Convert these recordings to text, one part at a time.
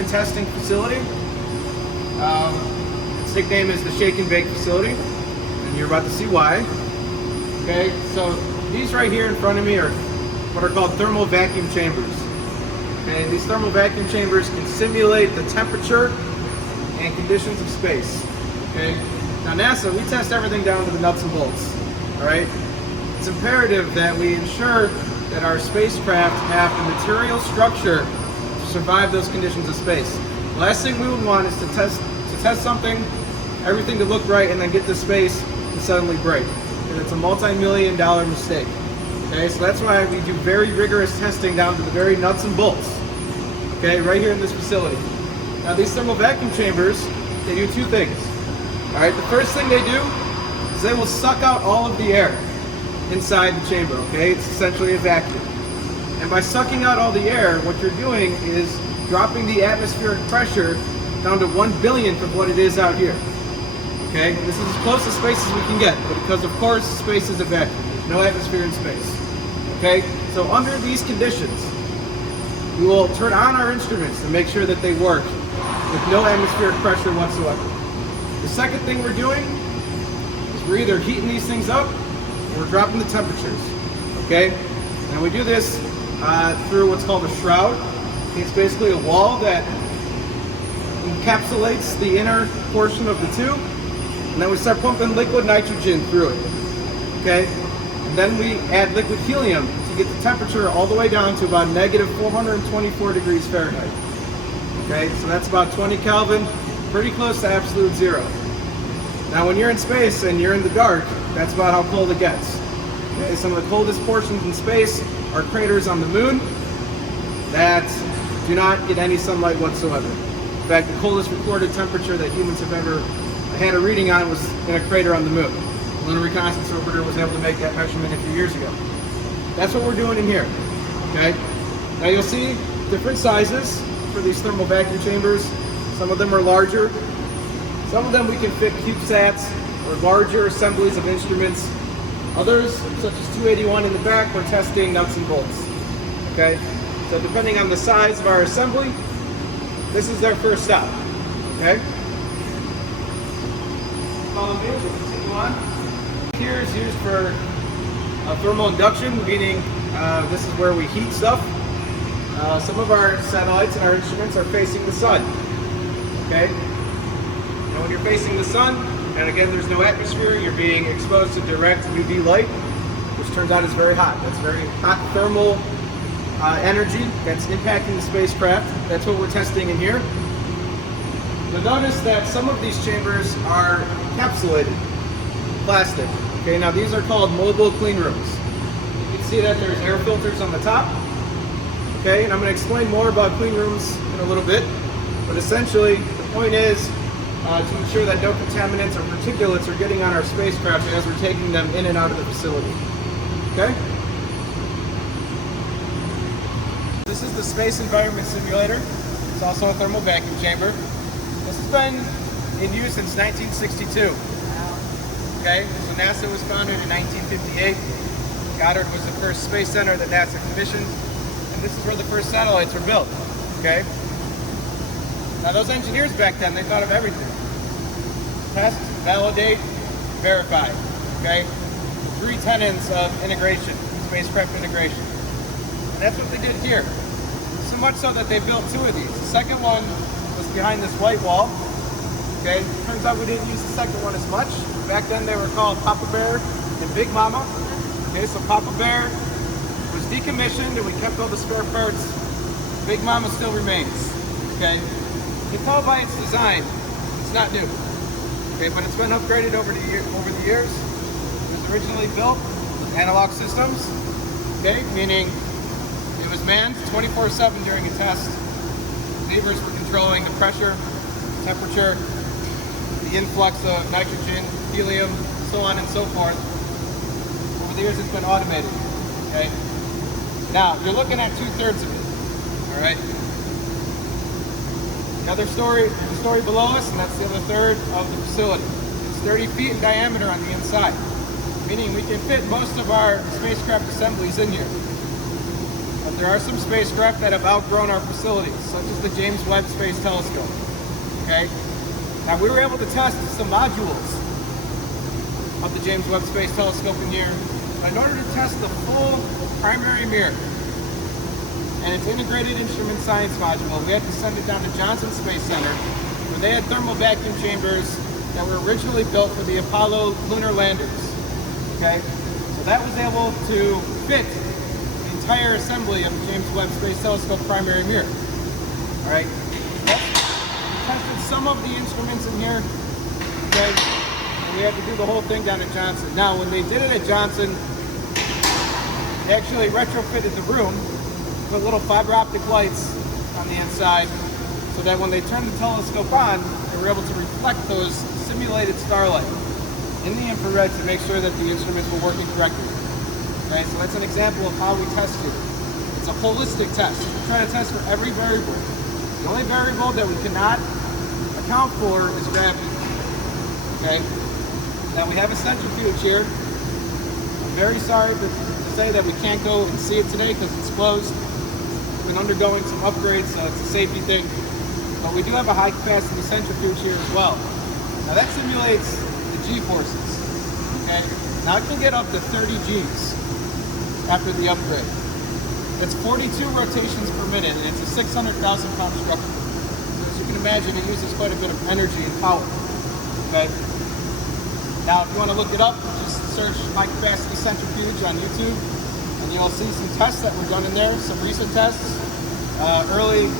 and testing facility. Its nickname is the Shake and Bake Facility, and you're about to see why. Okay, so these right here in front of me are what are called thermal vacuum chambers. Okay, these thermal vacuum chambers can simulate the temperature and conditions of space. Okay, now NASA, we test everything down to the nuts and bolts. All right, it's imperative that we ensure that our spacecraft have the material structure to survive those conditions of space. The last thing we would want is to test something, everything to look right, and then get to space and suddenly break. And it's a multi-million-dollar mistake. Okay, so that's why we do very rigorous testing down to the very nuts and bolts. Okay, right here in this facility. Now these thermal vacuum chambers, they do two things. All right, the first thing they do is they will suck out all of the air inside the chamber. Okay, it's essentially a vacuum. And by sucking out all the air, what you're doing is dropping the atmospheric pressure down to 1/1000th of what it is out here. Okay, this is as close to space as we can get, but because of course space is a vacuum. There's no atmosphere in space. Okay, so under these conditions, we will turn on our instruments to make sure that they work with no atmospheric pressure whatsoever. The second thing we're doing is we're either heating these things up or we're dropping the temperatures. Okay, and we do this through what's called a shroud. It's basically a wall that encapsulates the inner portion of the tube, and then we start pumping liquid nitrogen through it. Okay, and then we add liquid helium to get the temperature all the way down to about -424 degrees Fahrenheit. Okay, so that's about 20 Kelvin, pretty close to absolute zero. Now when you're in space and you're in the dark, that's about how cold it gets. Okay, some of the coldest portions in space are craters on the moon that do not get any sunlight whatsoever. In fact, the coldest recorded temperature that humans have ever had a reading on was in a crater on the moon. The Lunar Reconnaissance Orbiter was able to make that measurement a few years ago. That's what we're doing in here. Okay. Now you'll see different sizes for these thermal vacuum chambers. Some of them are larger. Some of them we can fit CubeSats or larger assemblies of instruments. Others, such as 281 in the back, we're testing nuts and bolts. Okay. So depending on the size of our assembly, this is their first stop. Okay. Follow me. We'll continue on. Here is used for thermal induction, meaning this is where we heat stuff. Some of our satellites and our instruments are facing the sun. Okay? And when you're facing the sun, and again there's no atmosphere, you're being exposed to direct UV light, which turns out is very hot. That's very hot thermal energy that's impacting the spacecraft. That's what we're testing in here. You'll notice that some of these chambers are encapsulated plastic. Okay, now these are called mobile clean rooms. You can see that there's air filters on the top. Okay, and I'm going to explain more about clean rooms in a little bit. But essentially, the point is to ensure that no contaminants or particulates are getting on our spacecraft as we're taking them in and out of the facility. Okay? This is the Space Environment Simulator. It's also a thermal vacuum chamber. This has been in use since 1962. Okay, so NASA was founded in 1958. Goddard was the first space center that NASA commissioned, and this is where the first satellites were built. Okay. Now those engineers back then, they thought of everything: test, validate, verify. Okay. 3 tenets of integration, spacecraft integration, and that's what they did here. So much so that they built 2 of these. The second one was behind this white wall. Okay, turns out we didn't use the second one as much. Back then they were called Papa Bear and Big Mama. Okay, so Papa Bear was decommissioned and we kept all the spare parts. Big Mama still remains. Okay, you can tell by its design, it's not new. Okay, but it's been upgraded over the years. It was originally built with analog systems. Okay, meaning it was manned 24/7 during a test. Levers were controlling the pressure, temperature, the influx of nitrogen, helium, so on and so forth. Over the years it's been automated. Okay. Now you're looking at 2/3 of it. All right. Another story, the story below us, and that's the other third of the facility. It's 30 feet in diameter on the inside, meaning we can fit most of our spacecraft assemblies in here. But there are some spacecraft that have outgrown our facilities, such as the James Webb Space Telescope. Okay? Now we were able to test some modules of the James Webb Space Telescope in here. But in order to test the full primary mirror and its integrated instrument science module, we had to send it down to Johnson Space Center, where they had thermal vacuum chambers that were originally built for the Apollo lunar landers. Okay? So that was able to fit the entire assembly of the James Webb Space Telescope primary mirror. All right? We tested some of the instruments in here. Okay? And we had to do the whole thing down at Johnson. Now, when they did it at Johnson, they actually retrofitted the room with little fiber optic lights on the inside, so that when they turned the telescope on, they were able to reflect those simulated starlight in the infrared to make sure that the instruments were working correctly. Okay, so that's an example of how we test here. It's a holistic test. We try to test for every variable. The only variable that we cannot account for is gravity. Okay. Now we have a centrifuge here. I'm very sorry to say that we can't go and see it today because it's closed. We've been undergoing some upgrades, so it's a safety thing. But we do have a high capacity centrifuge here as well. Now that simulates the G-forces. Okay? Now it can get up to 30 Gs after the upgrade. It's 42 rotations per minute, and it's a 600,000 pound structure. So as you can imagine, it uses quite a bit of energy and power. Okay? Now if you want to look it up, just search high capacity centrifuge on YouTube, and you'll see some tests that were done in there, some recent tests. Early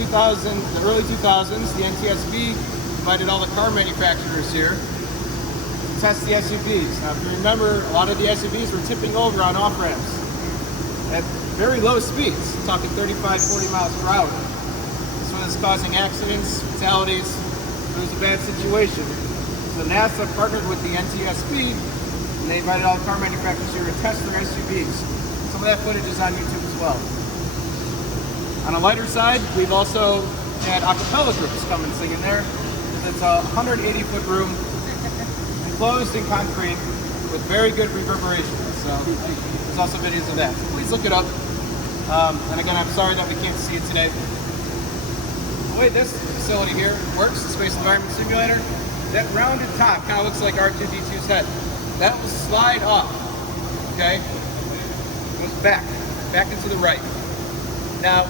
2000s, the NTSB invited all the car manufacturers here to test the SUVs. Now, if you remember, a lot of the SUVs were tipping over on off-ramps at very low speeds, talking 35, 40 miles per hour. This was causing accidents, fatalities. It was a bad situation. So NASA partnered with the NTSB, and they invited all the car manufacturers here to test their SUVs. Some of that footage is on YouTube as well. On a lighter side, we've also had a cappella groups come and sing in there. It's a 180-foot room, enclosed in concrete, with very good reverberation. So there's also videos of that. So please look it up. And again, I'm sorry that we can't see it today. The way this facility here works, the Space Environment Simulator, that rounded top kind of looks like R2-D2's head. That will slide off, okay? Goes back into the right. Now,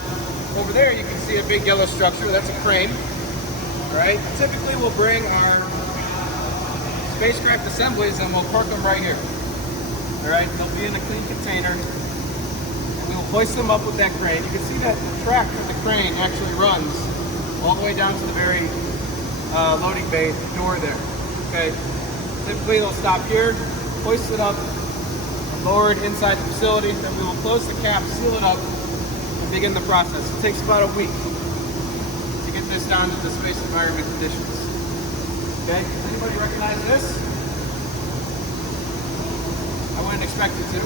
over there you can see a big yellow structure. That's a crane, all right? Typically we'll bring our spacecraft assemblies and we'll park them right here, all right? They'll be in a clean container, and we will hoist them up with that crane. You can see that the track of the crane actually runs all the way down to the very loading bay door there, okay? Typically they'll stop here, hoist it up, and lower it inside the facility, then we will close the cap, seal it up, and begin the process. It takes about a week to get this down to the space environment conditions. Okay, does anybody recognize this? I wouldn't expect you to.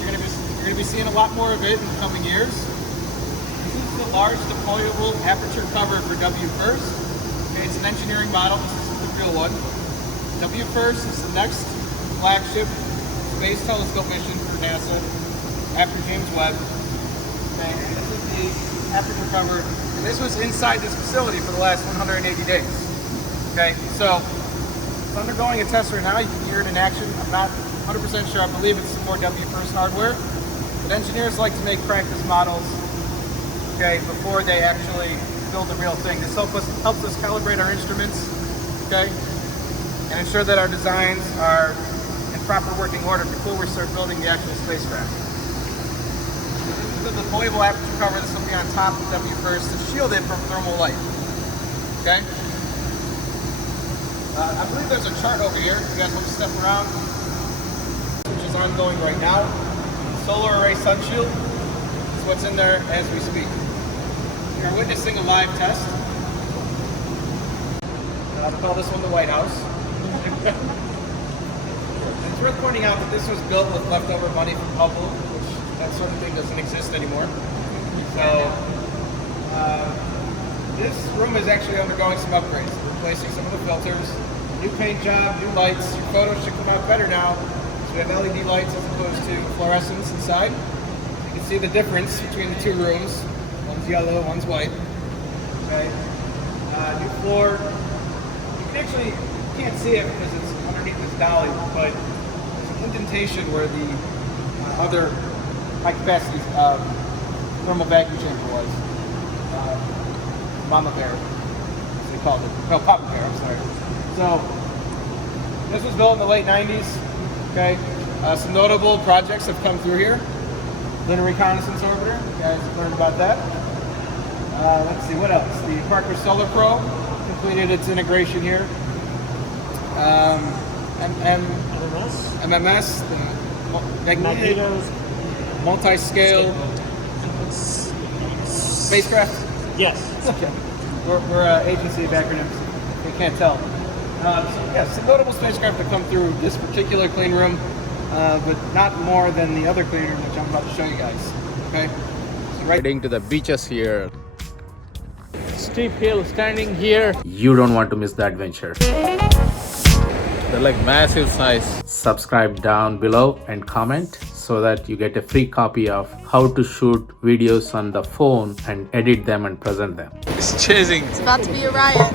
You're going to be seeing a lot more of it in the coming years. This is the large deployable aperture cover for WFIRST. Okay, it's an engineering model. This isn't the real one. WFIRST is the next flagship space telescope mission for NASA after James Webb. Okay, and this is the aperture cover. And this was inside this facility for the last 180 days. Okay, so it's undergoing a test right now. You can hear it in action. I'm not 100% sure. I believe it's some more WFIRST hardware. But engineers like to make practice models, okay, before they actually build the real thing. This helps us calibrate our instruments, okay, and ensure that our designs are in proper working order before we start building the actual spacecraft. This is the deployable aperture cover. This will be on top of WFIRST to shield it from thermal light, okay? I believe there's a chart over here. You guys want to step around, which is ongoing right now. Solar array sun shield is what's in there as we speak. You're witnessing a live test. I'll call this one the White House. It's worth pointing out that this was built with leftover money from Hubble, which that sort of thing doesn't exist anymore. So this room is actually undergoing some upgrades. We're replacing some of the filters, new paint job, new lights. Your photos should come out better now. So we have LED lights as opposed to fluorescence inside. see the difference between the two rooms. One's yellow, one's white. Okay. New floor. You can actually can't see it because it's underneath this dolly, but there's an indentation where the other high capacity thermal vacuum chamber was. Mama bear, as they called it. No, Papa bear, I'm sorry. So, this was built in the late 90s. Okay. Some notable projects have come through here. Lunar Reconnaissance Orbiter, you guys have learned about that. Let's see, what else? The Parker Solar Probe completed its integration here. MMS, the Magneto's multi-scale spacecraft. Yes. Okay. We're an agency of acronyms. You can't tell. Some notable spacecraft have come through this particular clean room, but not more than the other clean room, which I'm about to show you guys. Okay. So heading to the beaches here. Steep hill standing here. You don't want to miss the adventure. They're like massive size. Subscribe down below and comment so that you get a free copy of how to shoot videos on the phone and edit them and present them. It's chasing. It's about to be a riot.